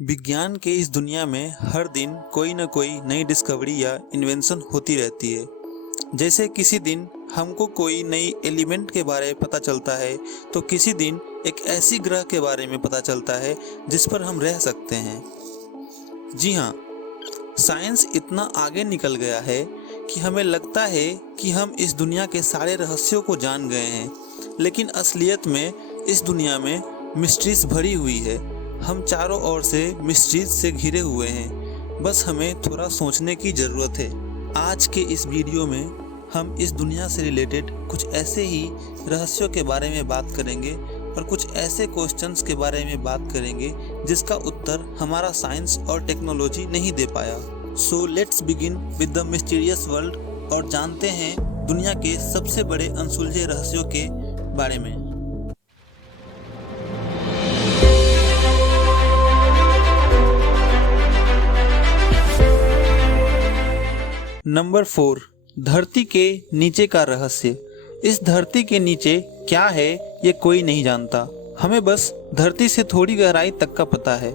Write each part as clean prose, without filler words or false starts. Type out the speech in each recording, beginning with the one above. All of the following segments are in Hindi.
विज्ञान के इस दुनिया में हर दिन कोई न कोई नई डिस्कवरी या इन्वेंशन होती रहती है। जैसे किसी दिन हमको कोई नई एलिमेंट के बारे में पता चलता है, तो किसी दिन एक ऐसी ग्रह के बारे में पता चलता है जिस पर हम रह सकते हैं। जी हाँ, साइंस इतना आगे निकल गया है कि हमें लगता है कि हम इस दुनिया के सारे रहस्यों को जान गए हैं, लेकिन असलियत में इस दुनिया में मिस्ट्रीज भरी हुई है। हम चारों ओर से मिस्ट्रीज से घिरे हुए हैं, बस हमें थोड़ा सोचने की ज़रूरत है। आज के इस वीडियो में हम इस दुनिया से रिलेटेड कुछ ऐसे ही रहस्यों के बारे में बात करेंगे और कुछ ऐसे क्वेश्चंस के बारे में बात करेंगे जिसका उत्तर हमारा साइंस और टेक्नोलॉजी नहीं दे पाया। So let's begin with the mysterious world और जानते हैं दुनिया के सबसे बड़े अनसुलझे रहस्यों के बारे में। नंबर 4, धरती के नीचे का रहस्य। इस धरती के नीचे क्या है ये कोई नहीं जानता। हमें बस धरती से थोड़ी गहराई तक का पता है।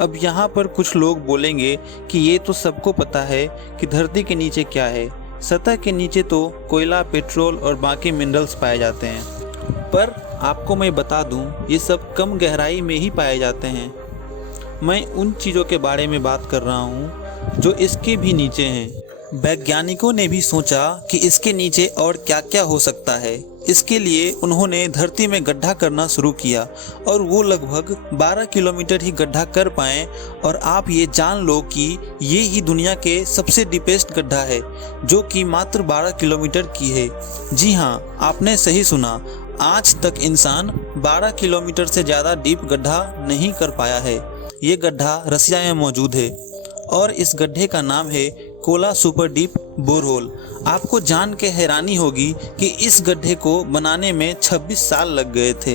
अब यहाँ पर कुछ लोग बोलेंगे कि ये तो सबको पता है कि धरती के नीचे क्या है। सतह के नीचे तो कोयला, पेट्रोल और बाकी मिनरल्स पाए जाते हैं, पर आपको मैं बता दूं ये सब कम गहराई में ही पाए जाते हैं। मैं उन चीज़ों के बारे में बात कर रहा हूँ जो इसके भी नीचे हैं। वैज्ञानिकों ने भी सोचा कि इसके नीचे और क्या क्या हो सकता है। इसके लिए उन्होंने धरती में गड्ढा करना शुरू किया और वो लगभग 12 किलोमीटर ही गड्ढा कर पाए। और आप ये जान लो कि ये ही दुनिया के सबसे डीपेस्ट गड्ढा है, जो कि मात्र 12 किलोमीटर की है। जी हाँ, आपने सही सुना। आज तक इंसान 12 किलोमीटर से ज़्यादा डीप गड्ढा नहीं कर पाया है। ये गड्ढा रसिया में मौजूद है और इस गड्ढे का नाम है कोला सुपर डीप बोरहोल। आपको जान के हैरानी होगी कि इस गड्ढे को बनाने में 26 साल लग गए थे।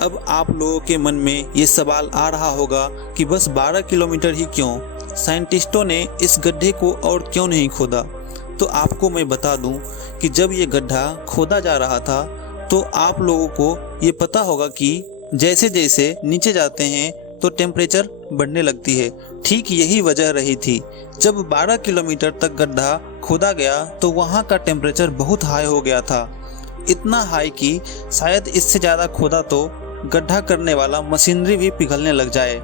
अब आप लोगों के मन में ये सवाल आ रहा होगा कि बस 12 किलोमीटर ही क्यों, साइंटिस्टों ने इस गड्ढे को और क्यों नहीं खोदा। तो आपको मैं बता दूं कि जब ये गड्ढा खोदा जा रहा था तो आप लोगों को ये पता होगा कि जैसे जैसे नीचे जाते हैं तो टेम्परेचर बढ़ने लगती है। ठीक यही वजह रही थी। जब 12 किलोमीटर तक गड्ढा खोदा गया तो वहाँ का टेम्परेचर बहुत हाई हो गया था। इतना हाई कि शायद इससे ज़्यादा खोदा तो गड्ढा करने वाला मशीनरी भी पिघलने लग जाए।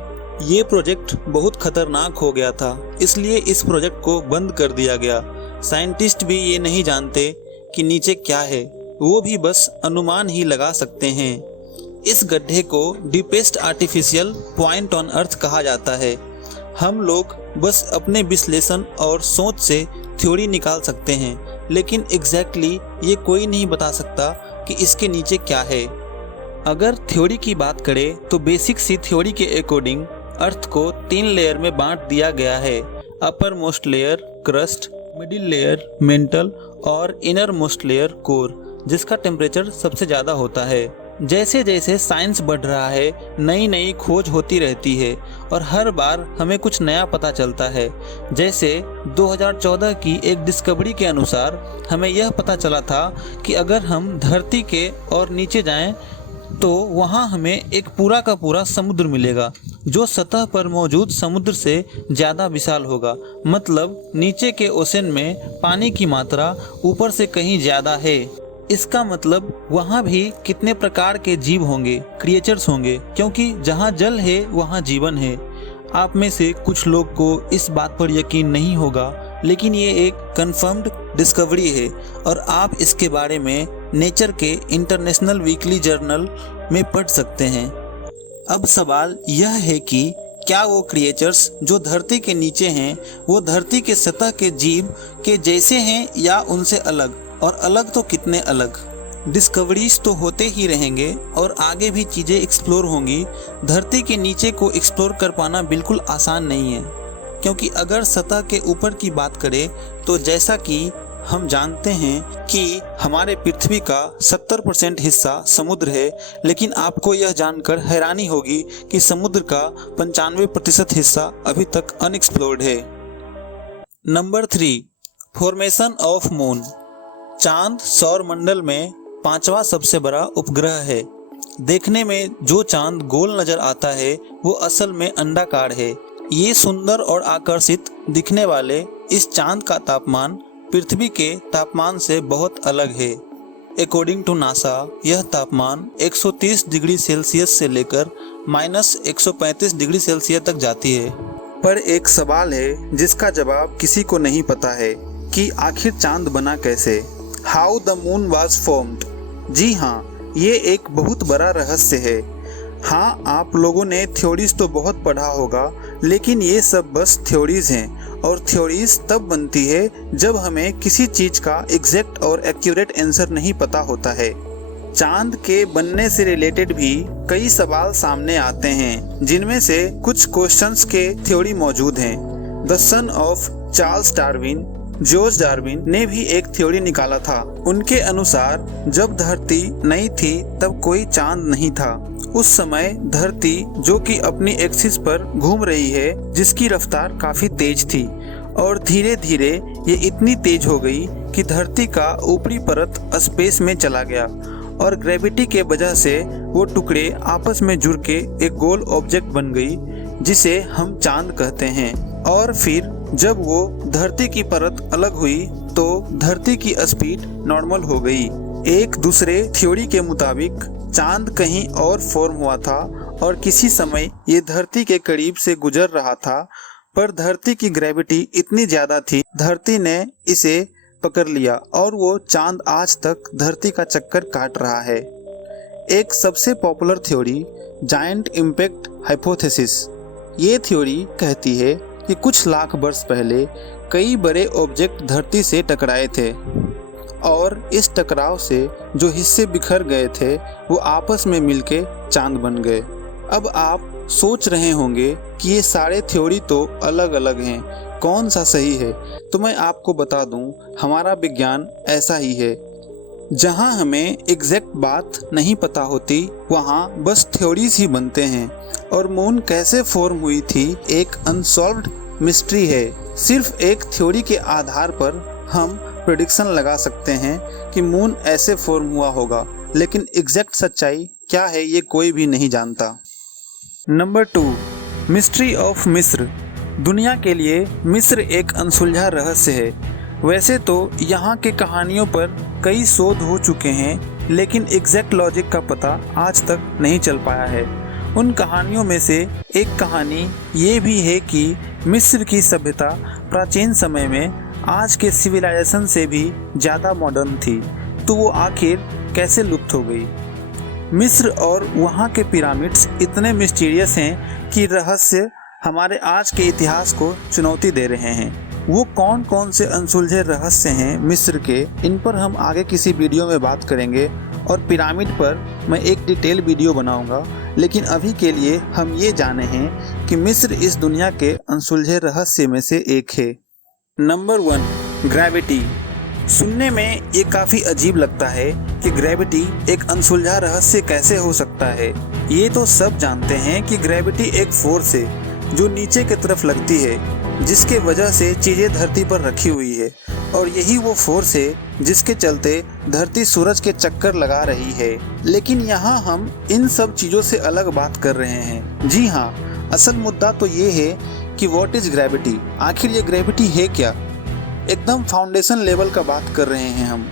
ये प्रोजेक्ट बहुत खतरनाक हो गया था, इसलिए इस प्रोजेक्ट को बंद कर दिया गया। साइंटिस्ट भी ये नहीं जानते कि नीचे क्या है, वो भी बस अनुमान ही लगा सकते हैं। इस गड्ढे को deepest artificial point on earth कहा जाता है। हम लोग बस अपने विश्लेषण और सोच से थ्योरी निकाल सकते हैं, लेकिन एग्जैक्टली ये कोई नहीं बता सकता कि इसके नीचे क्या है। अगर थ्योरी की बात करें तो बेसिक सी थ्योरी के अकॉर्डिंग अर्थ को 3 लेयर में बांट दिया गया है। Upper most layer crust, middle layer mental और इनर मोस्ट लेयर कोर, जिसका टेम्परेचर सबसे ज़्यादा होता है। जैसे जैसे साइंस बढ़ रहा है, नई नई खोज होती रहती है और हर बार हमें कुछ नया पता चलता है। जैसे 2014 की एक डिस्कवरी के अनुसार हमें यह पता चला था कि अगर हम धरती के और नीचे जाएं तो वहां हमें एक पूरा का पूरा समुद्र मिलेगा, जो सतह पर मौजूद समुद्र से ज़्यादा विशाल होगा। मतलब नीचे के ओशन में पानी की मात्रा ऊपर से कहीं ज़्यादा है। इसका मतलब वहाँ भी कितने प्रकार के जीव होंगे, क्रिएचर्स होंगे, क्योंकि जहाँ जल है वहाँ जीवन है। आप में से कुछ लोग को इस बात पर यकीन नहीं होगा, लेकिन ये एक कंफर्म्ड डिस्कवरी है और आप इसके बारे में नेचर के इंटरनेशनल वीकली जर्नल में पढ़ सकते हैं। अब सवाल यह है कि क्या वो क्रिएचर्स जो धरती के नीचे हैं वो धरती के सतह के जीव के जैसे हैं या उनसे अलग, और अलग तो कितने अलग। डिस्कवरीज तो होते ही रहेंगे और आगे भी चीज़ें एक्सप्लोर होंगी। धरती के नीचे को एक्सप्लोर कर पाना बिल्कुल आसान नहीं है, क्योंकि अगर सतह के ऊपर की बात करें तो जैसा कि हम जानते हैं कि हमारे पृथ्वी का 70% हिस्सा समुद्र है, लेकिन आपको यह जानकर हैरानी होगी कि समुद्र का 95% हिस्सा अभी तक अनएक्सप्लोर्ड है। Number 3, formation of moon. चांद सौर मंडल में 5वां सबसे बड़ा उपग्रह है। देखने में जो चांद गोल नजर आता है वो असल में अंडाकार है। ये सुंदर और आकर्षित दिखने वाले इस चांद का तापमान पृथ्वी के तापमान से बहुत अलग है। अकॉर्डिंग टू नासा यह तापमान 130 डिग्री सेल्सियस से लेकर -135 डिग्री सेल्सियस तक जाती है। पर एक सवाल है जिसका जवाब किसी को नहीं पता है कि आखिर चांद बना कैसे। How the moon was formed. जी हाँ, ये एक बहुत बड़ा रहस्य है। हाँ, आप लोगों ने थ्योरीज तो बहुत पढ़ा होगा, लेकिन ये सब बस थ्योरीज हैं और थ्योरीज तब बनती है जब हमें किसी चीज का एग्जैक्ट और एक्यूरेट आंसर नहीं पता होता है। चांद के बनने से रिलेटेड भी कई सवाल सामने आते हैं, जिनमें से कुछ क्वेश्चंस के थ्योरी मौजूद हैं। The son of Charles Darwin, George Darwin ने भी एक थ्योरी निकाला था। उनके अनुसार जब धरती नई थी तब कोई चांद नहीं था। उस समय धरती जो कि अपनी एक्सिस पर घूम रही है, जिसकी रफ्तार काफी तेज थी और धीरे धीरे ये इतनी तेज हो गई कि धरती का ऊपरी परत स्पेस में चला गया और ग्रेविटी के वजह से वो टुकड़े आपस में जुड़ के एक गोल ऑब्जेक्ट बन गई, जिसे हम चांद कहते हैं। और फिर जब वो धरती की परत अलग हुई तो धरती की स्पीड नॉर्मल हो गई। एक दूसरे थ्योरी के मुताबिक चांद कहीं और फॉर्म हुआ था और किसी समय ये धरती के करीब से गुजर रहा था, पर धरती की ग्रेविटी इतनी ज्यादा थी, धरती ने इसे पकड़ लिया और वो चांद आज तक धरती का चक्कर काट रहा है। एक सबसे popular theory giant impact hypothesis. ये थ्योरी कहती है कि कुछ लाख वर्ष पहले कई बड़े ऑब्जेक्ट धरती से टकराए थे और इस टकराव से जो हिस्से बिखर गए थे वो आपस में मिलके चांद बन गए। अब आप सोच रहे होंगे कि ये सारे थ्योरी तो अलग अलग हैं, कौन सा सही है? तो मैं आपको बता दूं, हमारा विज्ञान ऐसा ही है। जहां हमें एग्जैक्ट बात नहीं पता होती वहां बस थ्योरीज ही बनते हैं। और मून कैसे फॉर्म हुई थी एक अनसॉल्व्ड मिस्ट्री है। सिर्फ एक थ्योरी के आधार पर हम प्रेडिक्शन लगा सकते हैं कि मून ऐसे फॉर्म हुआ होगा, लेकिन एग्जैक्ट सच्चाई क्या है ये कोई भी नहीं जानता। नंबर 2, मिस्ट्री ऑफ मिस्र। दुनिया के लिए मिस्र एक अनसुलझा रहस्य है। वैसे तो यहाँ के कहानियों पर कई शोध हो चुके हैं, लेकिन एग्जैक्ट लॉजिक का पता आज तक नहीं चल पाया है। उन कहानियों में से एक कहानी ये भी है कि मिस्र की सभ्यता प्राचीन समय में आज के सिविलाइजेशन से भी ज़्यादा मॉडर्न थी, तो वो आखिर कैसे लुप्त हो गई। मिस्र और वहाँ के पिरामिड्स इतने मिस्टीरियस हैं कि रहस्य हमारे आज के इतिहास को चुनौती दे रहे हैं। वो कौन कौन से अनसुलझे रहस्य हैं मिस्र के, इन पर हम आगे किसी वीडियो में बात करेंगे और पिरामिड पर मैं एक डिटेल वीडियो बनाऊंगा। लेकिन अभी के लिए हम ये जाने हैं कि मिस्र इस दुनिया के अनसुलझे रहस्य में से एक है। Number 1, gravity. सुनने में ये काफ़ी अजीब लगता है कि ग्रेविटी एक अनसुलझा रहस्य कैसे हो सकता है। ये तो सब जानते हैं कि ग्रेविटी एक फोर्स है जो नीचे की तरफ लगती है, जिसके वजह से चीज़ें धरती पर रखी हुई है, और यही वो फोर्स है जिसके चलते धरती सूरज के चक्कर लगा रही है। लेकिन यहाँ हम इन सब चीज़ों से अलग बात कर रहे हैं। जी हाँ, असल मुद्दा तो ये है कि व्हाट इज ग्रेविटी। आखिर ये ग्रेविटी है क्या? एकदम फाउंडेशन लेवल का बात कर रहे हैं हम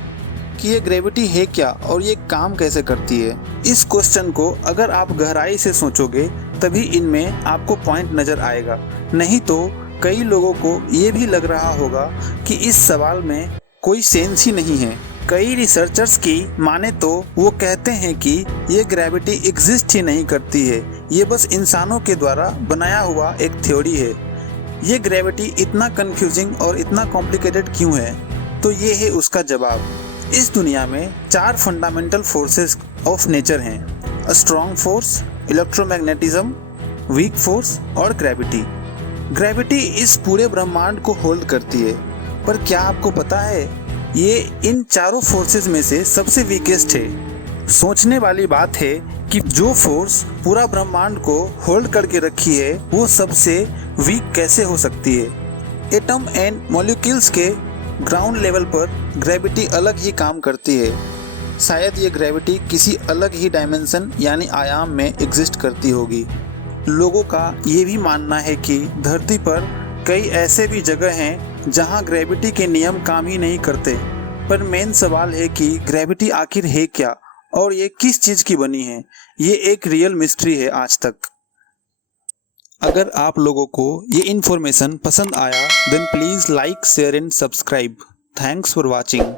कि ये ग्रेविटी है क्या और ये काम कैसे करती है। इस क्वेश्चन को अगर आप गहराई से सोचोगे तभी इनमें आपको पॉइंट नज़र आएगा, नहीं तो कई लोगों को ये भी लग रहा होगा कि इस सवाल में कोई सेंस ही नहीं है। कई रिसर्चर्स की माने तो वो कहते हैं कि ये ग्रेविटी एग्जिस्ट ही नहीं करती है, ये बस इंसानों के द्वारा बनाया हुआ एक थ्योरी है। ये ग्रेविटी इतना कंफ्यूजिंग और इतना कॉम्प्लिकेटेड क्यों है? तो ये है उसका जवाब। इस दुनिया में 4 फंडामेंटल फोर्सेस ऑफ नेचर हैं: strong force, electromagnetism, weak force और ग्रेविटी। ग्रेविटी इस पूरे ब्रह्मांड को होल्ड करती है, पर क्या आपको पता है ये इन चारों फोर्सेस में से सबसे वीकेस्ट है। सोचने वाली बात है कि जो फोर्स पूरा ब्रह्मांड को होल्ड करके रखी है वो सबसे वीक कैसे हो सकती है। एटम एंड मॉलिक्यूल्स के ग्राउंड लेवल पर ग्रेविटी अलग ही काम करती है। शायद ये ग्रेविटी किसी अलग ही डायमेंशन यानी आयाम में एग्जिस्ट करती होगी। लोगों का ये भी मानना है कि धरती पर कई ऐसे भी जगह हैं जहां ग्रेविटी के नियम काम ही नहीं करते। पर मेन सवाल है कि ग्रेविटी आखिर है क्या और ये किस चीज की बनी है। ये एक रियल मिस्ट्री है आज तक। अगर आप लोगों को ये इन्फॉर्मेशन पसंद आया then please like share and subscribe. Thanks for watching.